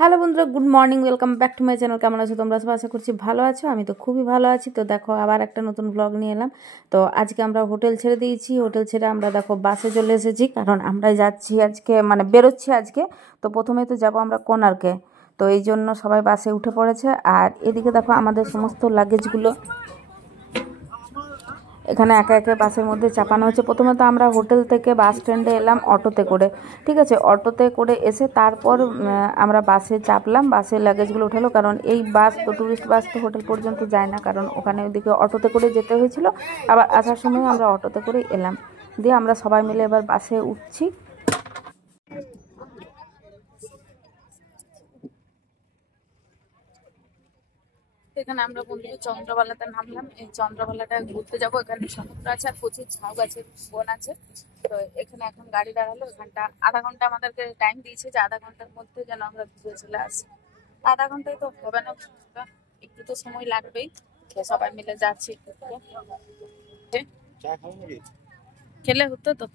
Hello বন্ধুরা, good morning, welcome back to my channel. কেমন আছো তোমরা? সব আশা করছি ভালো আছো। আমি তো খুবই ভালো আছি। তো দেখো, আবার একটা নতুন ব্লগ নিয়ে এলাম। তো আজকে আমরা হোটেল ছেড়ে দিয়েছি। হোটেল ছেড়ে আমরা দেখো বাসে চলে এসেছি, কারণ আমরা যাচ্ছি আজকে, মানে বেরোচ্ছি আজকে। তো প্রথমে তো যাবো আমরা কোণার্কে। তো এই জন্য সবাই বাসে উঠে পড়েছে। আর এদিকে দেখো আমাদের সমস্ত লাগেজগুলো এখানে একে একে বাসের মধ্যে চাপানো হচ্ছে। প্রথমে তো আমরা হোটেল থেকে বাস স্ট্যান্ডে এলাম অটোতে করে, ঠিক আছে। অটোতে করে এসে তারপর আমরা বাসে চাপলাম, বাসে লাগেজগুলো উঠালো, কারণ এই বাস তো ট্যুরিস্ট বাস তো হোটেল পর্যন্ত যায় না, কারণ ওখানে ওইদিকে অটোতে করে যেতে হয়েছিল। আবার আসার সময় আমরা অটোতে করে এলাম, দিয়ে আমরা সবাই মিলে এবার বাসে উঠছি। এখানে আমরা বন্ধুরা চন্দ্রবালাতে নামলাম। এই চন্দ্রবালাটা ঘুরতে যাবো। এখানে সমুদ্র আছে আর প্রচুর ঝাউ গাছের বন আছে। তো এখানে এখন গাড়ি দাঁড়ালো, এখানটা আধা ঘন্টা আমাদেরকে টাইম দিয়েছে, যে আধা ঘন্টার মধ্যে যেন আমরা ঘুরে চলে আসি। আধা ঘন্টায় তো হবে না, একটু তো সময় লাগবেই। সবাই মিলে যাচ্ছি, খেলে হতো তো।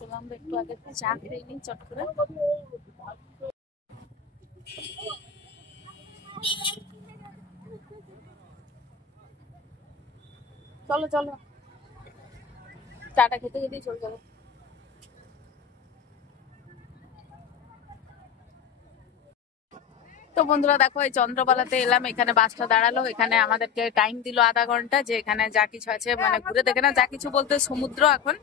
চলো আমরা একটু আগে চা খেয়ে নিই চট করে। চলো চলো, চাটা খেতে খেতেই চলে যাবো। তো বন্ধুরা দেখো, এই চন্দ্রবালাতে এলাম, এখানে বাসটা দাঁড়ালো, এখানে আমাদেরকে টাইম দিল আধা ঘন্টা, যে এখানে যা কিছু আছে মানে ঘুরে দেখে না, যা কিছু বলতে সমুদ্র এখন।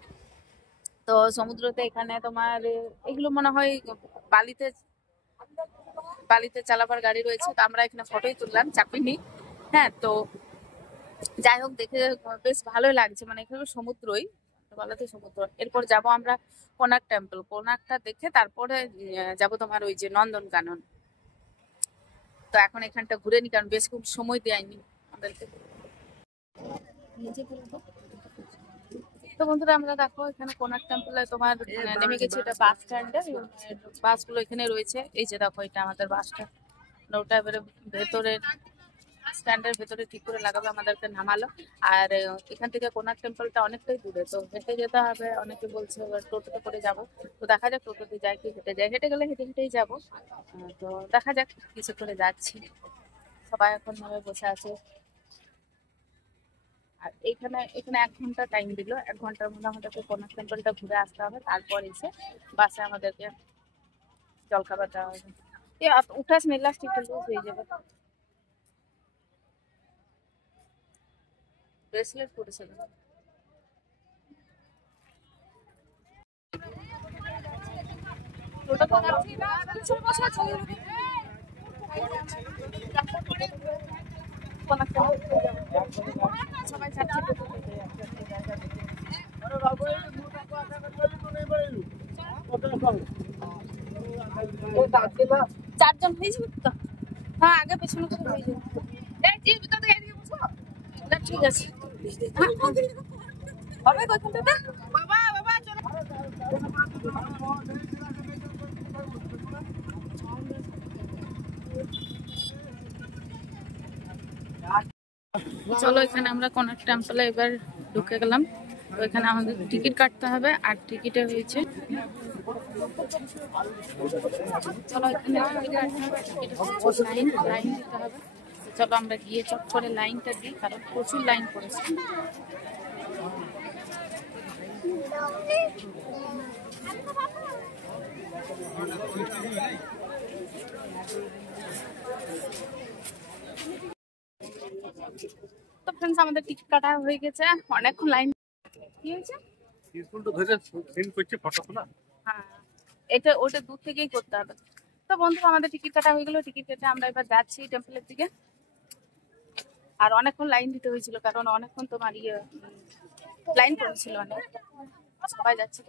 তো সমুদ্রতে এখানে তোমার এগুলো মনে হয় বালিতে বালিতে চালাবার গাড়ি রয়েছে। তো আমরা এখানে ফটোই তুললাম, চাপিনি। হ্যাঁ, তো যাই হোক, দেখে বেশ ভালোই লাগছে, মানে এখানে সমুদ্রই, বলাতে সমুদ্র। এরপর যাব আমরা কোণার্ক টেম্পল। কোণার্কটা দেখে তারপরে যাব তোমার ওই যে নন্দনকানন। তো এখন এখানটা ঘুরে নি, কারণ বেশ খুব সময় দেয়নি আমাদেরকে। তো বন্ধুরা আমরা দেখো এখানে কোণার্ক টেম্পলে তোমার নেমে গেছি। এটা বাস স্ট্যান্ডে, বাসগুলো এখানে রয়েছে। এই যে দেখো, এটা আমাদের বাসটা, ওটা এবারে ভেতরে স্ট্যান্ডের ভেতরে ঠিক করে লাগাবে, আমাদেরকে নামালো। আর এখান থেকে কোণার্ক টেম্পলটা অনেকটাই দূরে, তো হেঁটে যেতে হবে। অনেকে বলছে এবার টোটোতে করে যাবো। তো দেখা যাক টোটোতে যায় কি হেঁটে যায়। হেঁটে গেলে হেঁটে হেঁটেই যাবো। তো দেখা যাক কিছু করে যাচ্ছি। সবাই এখন ভাবে বসে আছে। আর এখানে এখানে 1 ঘন্টা টাইম দিল। 1 ঘন্টার মধ্যে আমাদেরকে কোণার্ক টেম্পলটা ঘুরে আসতে হবে, তারপর এসে বাসে আমাদেরকে জলখাবার দেওয়া হবে। উঠাস মেলা ঠিক হয়ে যাবে। ব্রেসলেট পরেছিল। সবাই চারজন হয়ে যাবে তো। হ্যাঁ, আগে পেছনে করে হয়ে যাবে। ঠিক আছে, হবে বাবা বাবা চলো। চলো, এখানে আমরা কোণার্ক টেম্পলে এবার ঢুকে গেলাম। তো এখানে আমাদের টিকিট কাটতে হবে, আর টিকিটে হয়েছে, চলো এখানে লাইন লাইন দিতে হবে। চলো আমরা গিয়ে চট করে লাইনটা দিই, কারণ প্রচুর লাইন পড়েছে। তো ফ্রেন্ডস, আমাদের টিকিট কাটা হয়ে গেছে। অনেকক্ষণ লাইন। কি হয়েছে? হ্যাঁ, এটা ওটা দূর থেকেই করতে হবে। তো বন্ধু, আমাদের টিকিট কাটা হয়ে গেল। টিকিট কেটে আমরা এবার যাচ্ছি টেম্পলের দিকে। আর অনেকক্ষণ লাইন দিতে হয়েছিল, কারণ অনেকক্ষণ তোমার লাইন পড়েছিল অনেক। সবাই যাচ্ছে।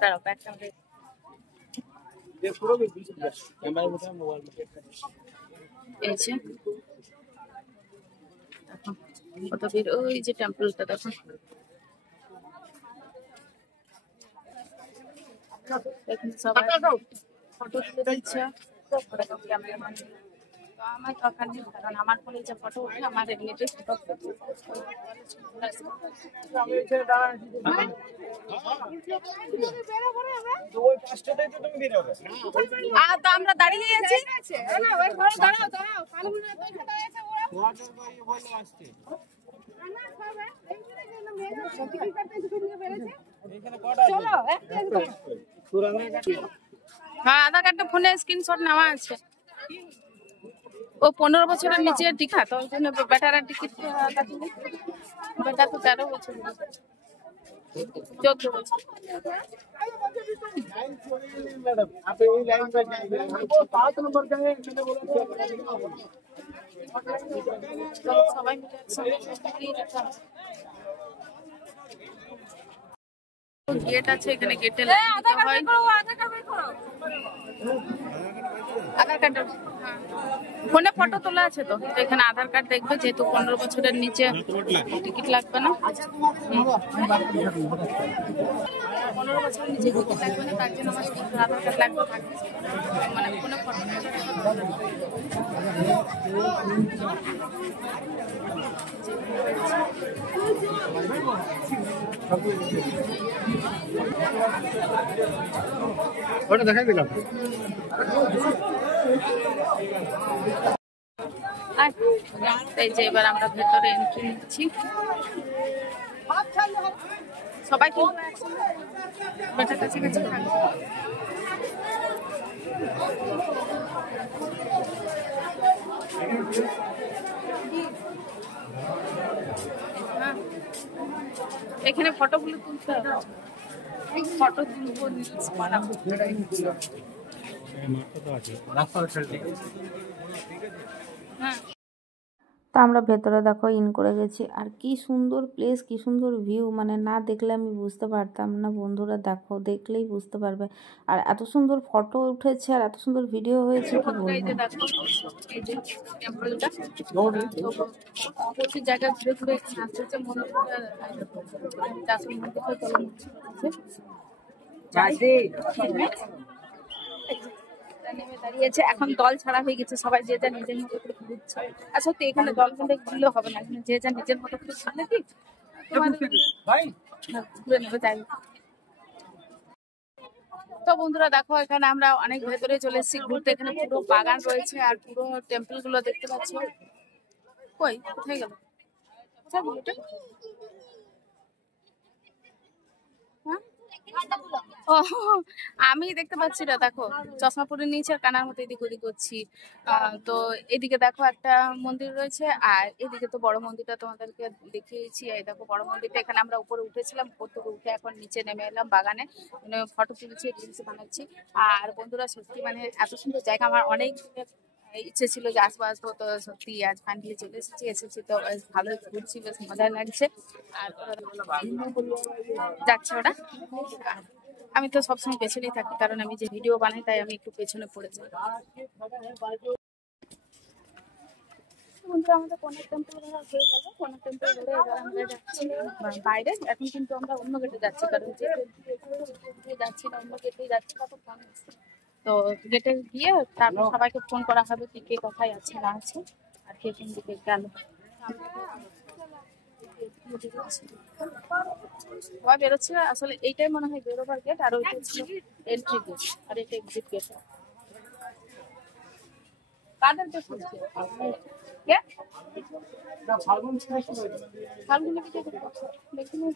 দাঁড়াও, ব্যাগটা কত ভিড়। ওই যে টেম্পলটা দেখো, এখানে সবাই ফটো তুলে দিচ্ছে। আমার দরকার নেই, কারণ আমার ফোনে যে ফটো ওঠে আমার এমনিতেই ফটো। তো আমরা দাঁড়িয়ে আছি। হ্যাঁ, আধার কার্ডটা ফোনে স্ক্রিনশট নেওয়া আছে। ও 15 বছরের নিচে টিকা, তো ওই জন্য বেটার টিকিট কাটিনি। বেটা তো 13 বছর, 14 বছর। সবাই মিলে গেট আছে, এখানে গেটে আধার কার্ড ফোনে ফটো তোলা আছে, তো এখানে আধার কার্ড দেখবে, যেহেতু 15 বছরের নিচে টিকিট লাগবে না। 15 বছরের নিচে টিকিট লাগবে না, তার জন্য আমার আধার কার্ড লাগবে, মানে ফোনে ফটো। ওটা দেখাই দিলাম। এই যে এবার আমরা ভেতরে এন্ট্রি নিচ্ছি। সবাই তো বেটার কাছে কাছে থাকবে। এখানে ফটোগুলো তুলতে হবে, ফটো তুলবো, রিলস বানাবো। হ্যাঁ, তো আমরা ভেতরে দেখো ইন করে গেছি। আর কি সুন্দর প্লেস, কি সুন্দর ভিউ, মানে না দেখলে আমি বুঝতে পারতাম না। বন্ধুরা দেখো, দেখলেই বুঝতে পারবে। আর এত সুন্দর ফটো উঠেছে আর এত সুন্দর ভিডিও হয়েছে, কি বলবো। প্রচুর জায়গায় ঘুরে ঘুরে আসছে, মনে নেমে দাঁড়িয়েছে। এখন দল ছাড়া হয়ে গেছে, সবাই যে যা নিজের মতো করে ঘুরছে। আর সত্যি এখানে দল কিন্তু ঘুরলেও হবে না, যে যা নিজের মতো করে ঘুরলে কি ঘুরে নেবে। যাই তো বন্ধুরা দেখো, এখানে আমরা অনেক ভেতরে চলে এসেছি ঘুরতে। এখানে পুরো বাগান রয়েছে আর পুরো টেম্পল গুলো দেখতে পাচ্ছি। কই কোথায় গেল? কোথায় গেল এটা? ও, আমি দেখতে পাচ্ছি না, দেখো চশমা পরে নিয়েছি আর কানার মতো এদিক ওদিক করছি। তো এদিকে দেখো একটা মন্দির রয়েছে, আর এদিকে তো বড় মন্দিরটা তোমাদেরকে দেখিয়েছি। এই দেখো বড় মন্দিরটা, এখানে আমরা উপরে উঠেছিলাম, উপর থেকে উঠে এখন নিচে নেমে এলাম বাগানে, মানে ফটো তুলছি, রিলস বানাচ্ছি। আর বন্ধুরা সত্যি মানে এত সুন্দর জায়গা, আমার অনেক ইচ্ছে ছিল যে আসবো আসবো, তো সত্যি আজ ফাইনালি চলে এসেছি। তো বেশ ভালোই ঘুরছি, বেশ মজা লাগছে। আর যাচ্ছে ওরা, আর আমি তো সবসময় পেছনেই থাকি, কারণ আমি যে ভিডিও বানাই তাই আমি একটু পেছনে পড়ে যাই। আমাদের কনেক টেম্পল ঘোরা হয়ে গেল। কনেক টেম্পল ঘুরে এবার আমরা যাচ্ছি বাইরে। এখন কিন্তু আমরা অন্য গেটে যাচ্ছি, কারণ যে যাচ্ছি না অন্য গেটেই যাচ্ছি। তো গেটে গিয়ে তারপর সবাইকে ফোন করা হবে কি কে কোথায় আছে না আছে আর কে কোন দিকে গেল। সবাই বেরোচ্ছে, আসলে এইটাই মনে হয় বেরোবার গেট, আর ওইটা ছিল এন্ট্রি গেট, আর এটা এক্সিট গেট। কাদের গেট হচ্ছে কে ফাল্গুনি কি দেখি না।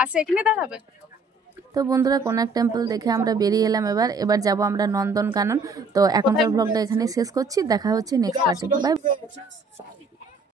আচ্ছা, এখানে দাঁড়াবে। তো বন্ধুরা কোনার্ক টেম্পল দেখে আমরা বেরিয়ে এলাম। এবার যাব আমরা নন্দনকানন। তো এখনকার ব্লগটা এখানে শেষ করছি, দেখা হচ্ছে নেক্সট পার্টে। বাই।